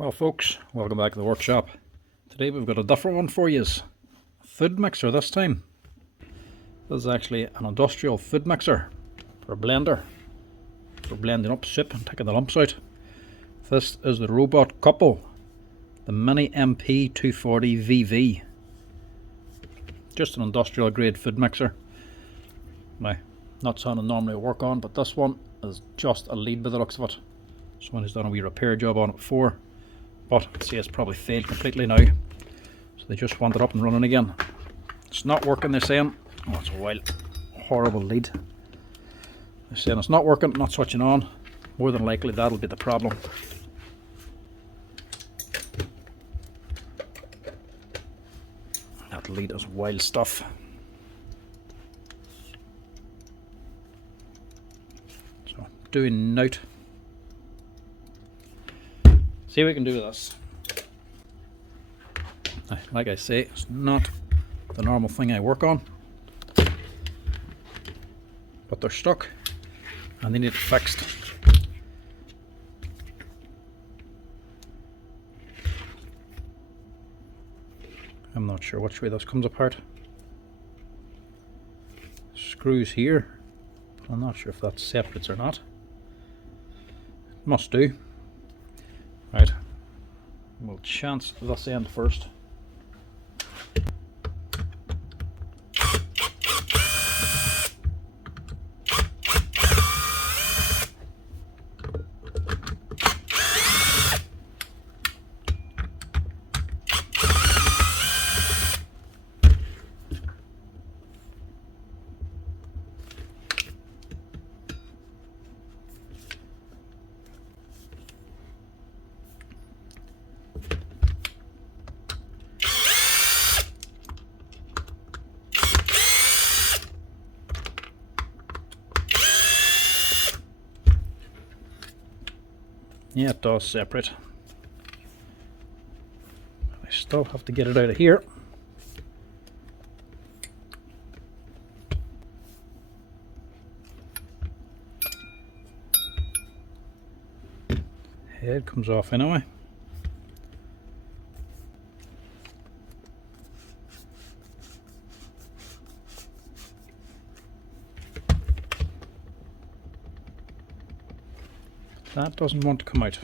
Well folks, welcome back to the workshop. Today we've got a different one for you. A food mixer this time. This is actually an industrial food mixer for a blender, for blending up soup and taking the lumps out. This is the robot couple, the Mini MP 240 VV. Just an industrial grade food mixer. Now, not something I normally work on, but this one is just a lead by the looks of it. Someone who's done a wee repair job on it before. But see, it's probably failed completely now, so they just want it up and running again. It's not working, they're saying. Oh, it's a wild, horrible lead. They're saying it's not working, not switching on. More than likely that'll be the problem. That lead is wild stuff. So, doing note. See what we can do with this. Like I say, it's not the normal thing I work on, but they're stuck and they need it fixed. I'm not sure which way this comes apart. Screws here, but I'm not sure if that separates or not. It must do. Right, we'll chance this end first. Yeah, it does separate. I still have to get it out of here. Head comes off anyway. That doesn't want to come out.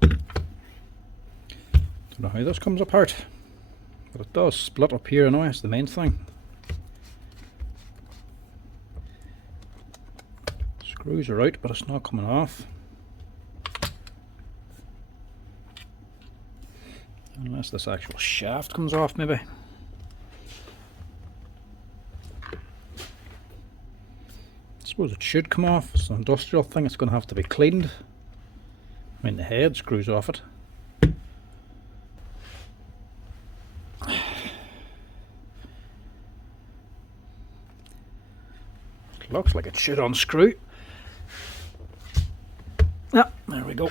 Don't know how this comes apart, but it does split up here anyway. It's the main thing. Screws are out, but it's not coming off. Unless this actual shaft comes off, maybe. I suppose it should come off. It's an industrial thing, it's going to have to be cleaned. I mean, the head screws off it. It looks like it should unscrew. Ah, there we go.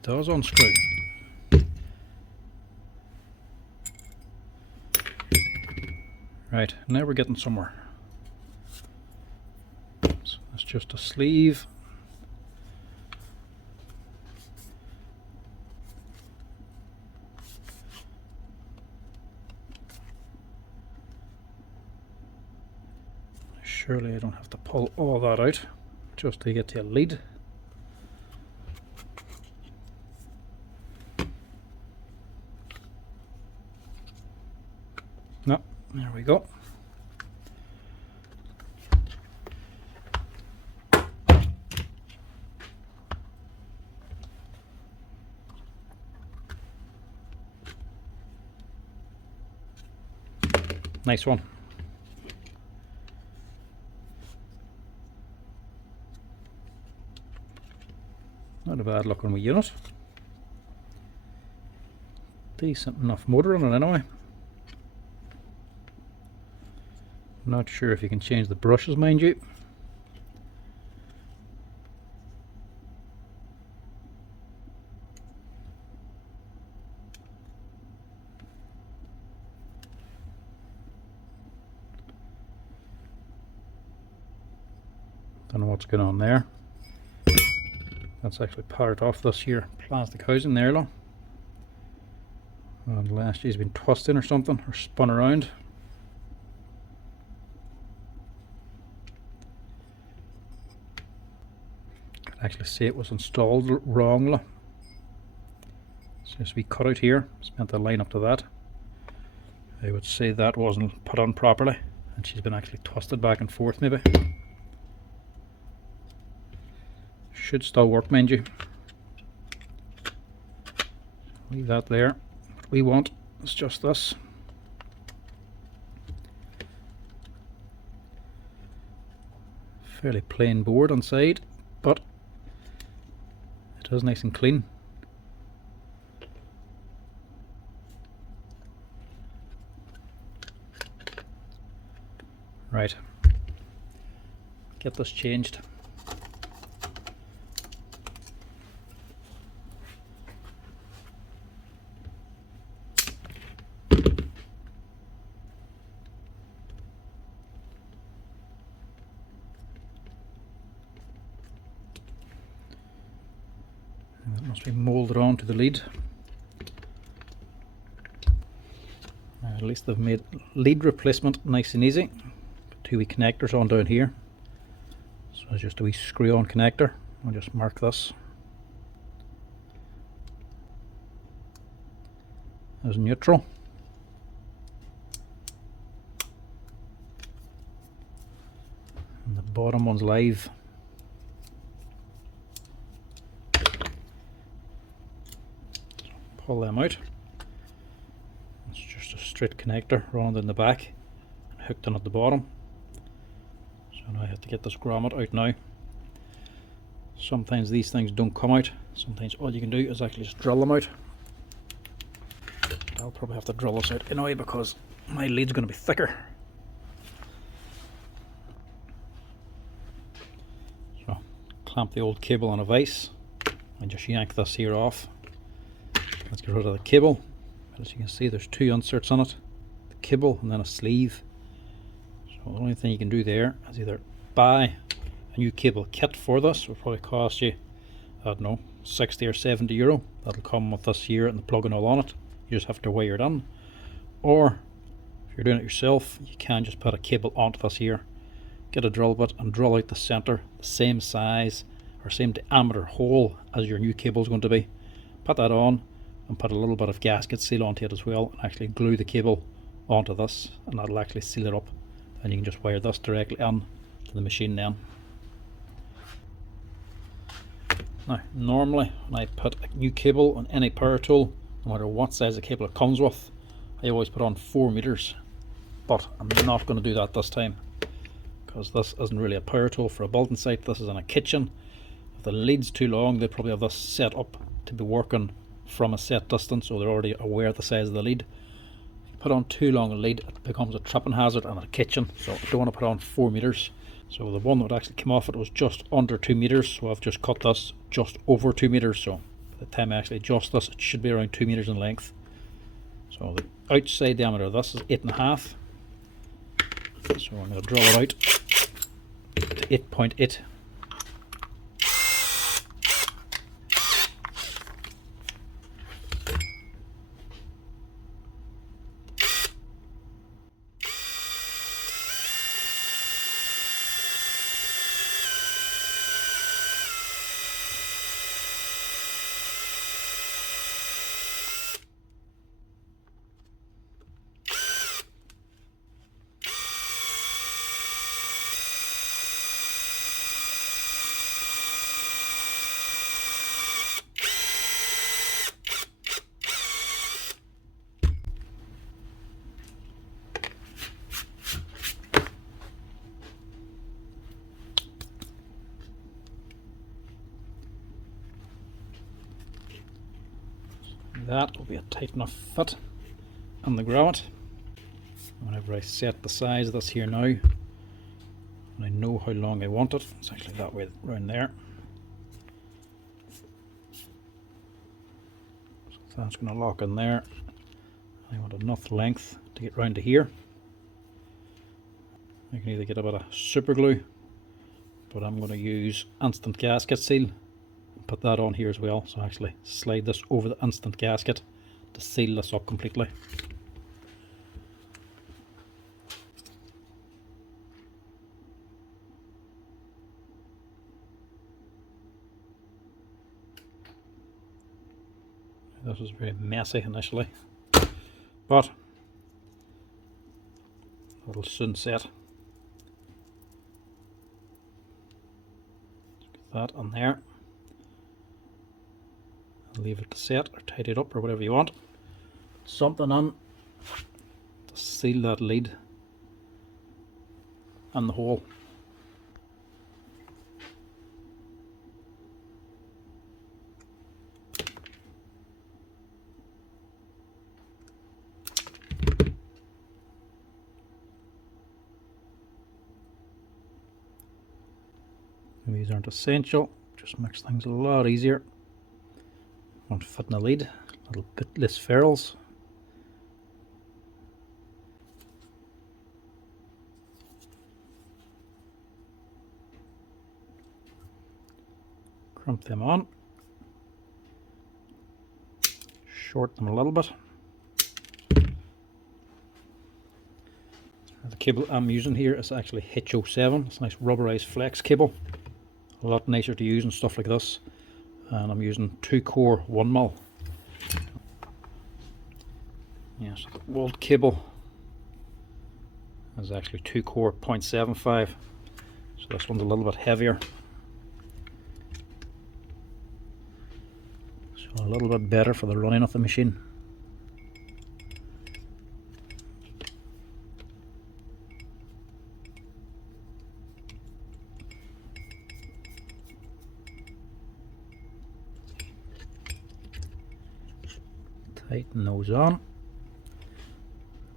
Does unscrew. Right, now we're getting somewhere. So that's just a sleeve. Surely I don't have to pull all that out just to get to a lead. No, there we go. Nice one. Not a bad looking wee unit. Decent enough motor on it anyway. Not sure if you can change the brushes, mind you. Don't know what's going on there. That's actually part off this here plastic housing there, look. Unless she's been twisted or something, or spun around. I can actually see it was installed wrongly. So as we cut out here, it's meant to line up to that. I would say that wasn't put on properly, and she's been actually twisted back and forth maybe. Should still work, mind you. Leave that there. What we want is just this. Fairly plain board inside, but it is nice and clean. Right, get this changed. And that must be moulded onto the lead. At least they've made lead replacement nice and easy. Two wee connectors on down here, so it's just a wee screw on connector. I'll just mark this as neutral. And the bottom one's live. Pull them out. It's just a straight connector running down the back and hooked in at the bottom. So now I have to get this grommet out now. Sometimes these things don't come out. Sometimes all you can do is actually just drill them out. I'll probably have to drill this out anyway because my lead's going to be thicker. So clamp the old cable on a vise and just yank this here off. Let's get rid of the cable. As you can see, there's two inserts on it, the cable and then a sleeve. So the only thing you can do there is either buy a new cable kit for this. It will probably cost you, I don't know, 60 or 70 euro. That'll come with this here and the plug and all on it. You just have to wire it in. Or if you're doing it yourself, you can just put a cable onto this here, get a drill bit and drill out the center, the same size or same diameter hole as your new cable is going to be. Put that on and put a little bit of gasket seal onto it as well, and actually glue the cable onto this, and that'll actually seal it up. And you can just wire this directly in to the machine then. Now normally when I put a new cable on any power tool, no matter what size of cable it comes with, I always put on 4 meters, but I'm not going to do that this time because this isn't really a power tool for a building site. This is in a kitchen. If the lead's too long, they probably have this set up to be working from a set distance, so they're already aware of the size of the lead. If you put on too long a lead, it becomes a tripping hazard in a kitchen, so I don't want to put on 4 meters. So the one that would actually come off it was just under 2 meters, so I've just cut this just over 2 meters. So by the time I actually adjust this, it should be around 2 meters in length. So the outside diameter of this is 8.5. So I'm going to drill it out to 8.8. That will be a tight enough fit on the grommet. Whenever I set the size of this here now, and I know how long I want it, it's actually that way around there. So that's going to lock in there. I want enough length to get round to here. I can either get a bit of super glue, but I'm going to use instant gasket seal and put that on here as well. So actually slide this over the instant gasket to seal this up completely. This was very messy initially, but it'll soon set. Get that on there. I'll leave it to set or tidy it up or whatever you want. Something on to seal that lead and the hole. These aren't essential, just makes things a lot easier. Want to fit in the lead, a little bit less ferrules. Crimp them on, short them a little bit. The cable I'm using here is actually H07, it's a nice rubberized flex cable. A lot nicer to use and stuff like this, and I'm using 2-core 1mm. Yes, the old cable is actually 2-core 0.75, so this one's a little bit heavier, so a little bit better for the running of the machine. Tighten those on.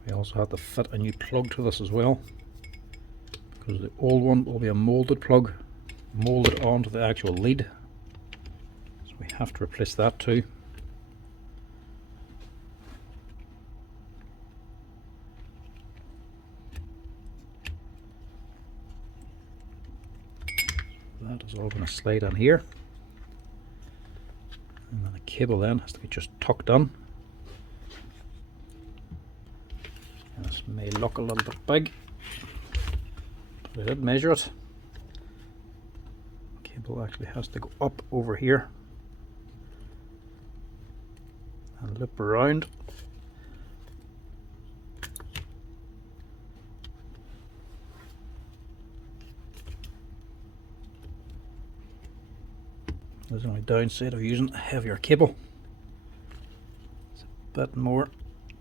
We also have to fit a new plug to this as well, because the old one will be a molded plug, molded onto the actual lead, so we have to replace that too. That is all going to slide on here, and then the cable then has to be just tucked on. This may look a little bit big, but I did measure it. The cable actually has to go up over here and loop around. There's the only downside of using a heavier cable. It's a bit more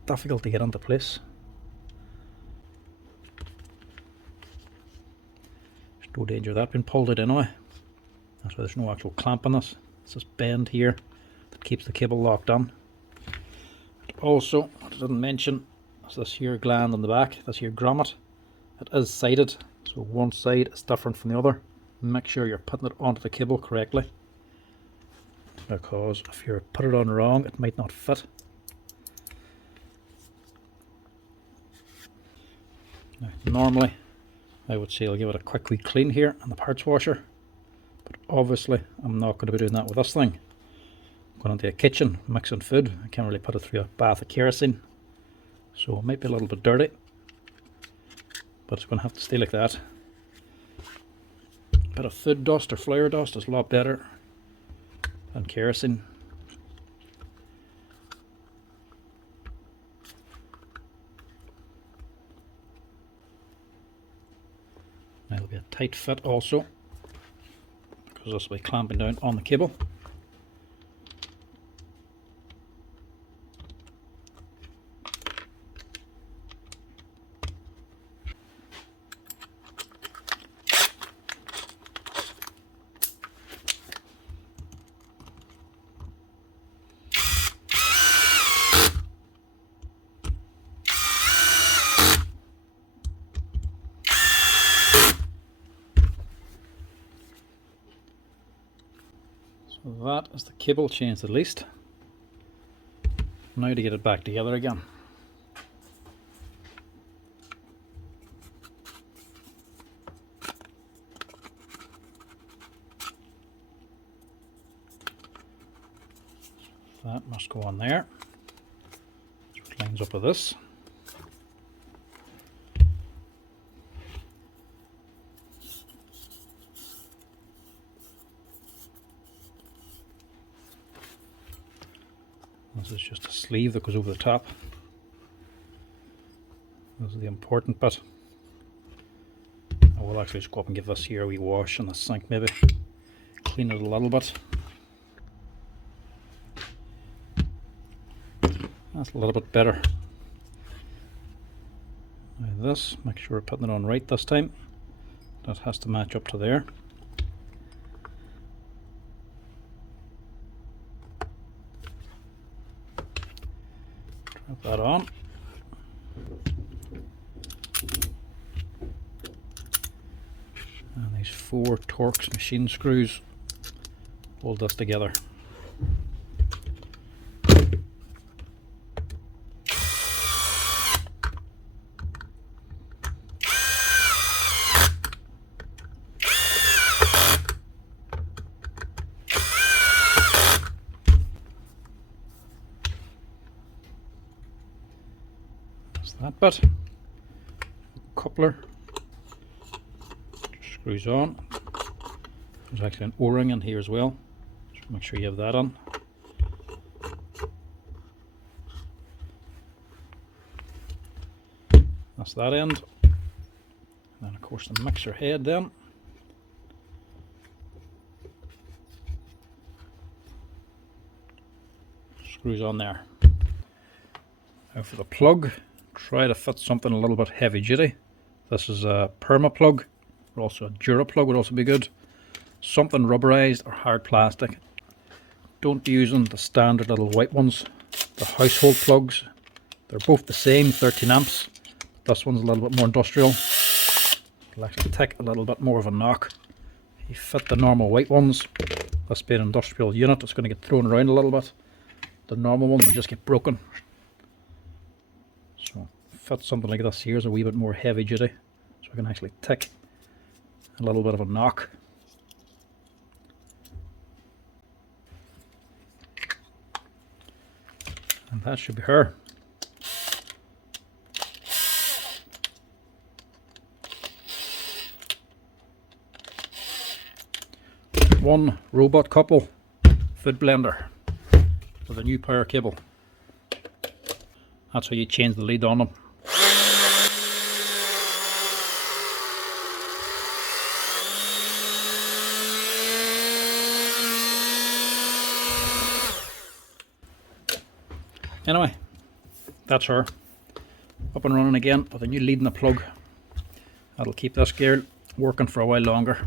difficult to get into place. No danger of that being pulled out anyway. That's why there's no actual clamp on this. It's this bend here that keeps the cable locked on. Also, what I didn't mention is this here gland on the back, this here grommet. It is sided, so one side is different from the other. Make sure you're putting it onto the cable correctly, because if you put it on wrong, it might not fit. Now, normally I would say I'll give it a quick wee clean here on the parts washer, but obviously I'm not going to be doing that with this thing. I'm going into a kitchen mixing food. I can't really put it through a bath of kerosene, so it might be a little bit dirty, but it's going to have to stay like that. A bit of food dust or flour dust is a lot better than kerosene. It'll be a tight fit also, because this will be clamping down on the cable. So that is the cable changed at least. Now to get it back together again. That must go on there. So it lines up with this. This is just a sleeve that goes over the top. This is the important bit. I will actually just go up and give this here a wee wash in the sink, maybe. Clean it a little bit. That's a little bit better. Now this, make sure we're putting it on right this time. That has to match up to there. Drop that on. And these 4 Torx machine screws hold this together. That's that bit. Coupler. Screws on. There's actually an O-ring in here as well. Just make sure you have that on. That's that end. And then of course the mixer head then. Screws on there. Now for the plug, try to fit something a little bit heavy duty. This is a perma plug, but also a Dura plug would also be good. Something rubberized or hard plastic. Don't be using the standard little white ones, the household plugs. They're both the same, 13 amps. This one's a little bit more industrial. It'll actually take a little bit more of a knock. If you fit the normal white ones, this being an industrial unit, it's going to get thrown around a little bit. The normal ones will just get broken. So fit something like this here is a wee bit more heavy duty, so I can actually take a little bit of a knock. And that should be her. One robot couple food blender with a new power cable. That's how you change the lead on them. Anyway, that's her. Up and running again with a new lead and a plug. That'll keep this girl working for a while longer.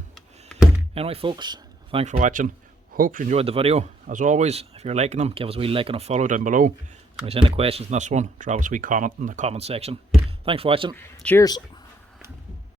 Anyway folks, thanks for watching. Hope you enjoyed the video. As always, if you're liking them, give us a wee like and a follow down below. If there's any questions on this one, drop us a wee comment in the comment section. Thanks for watching. Cheers.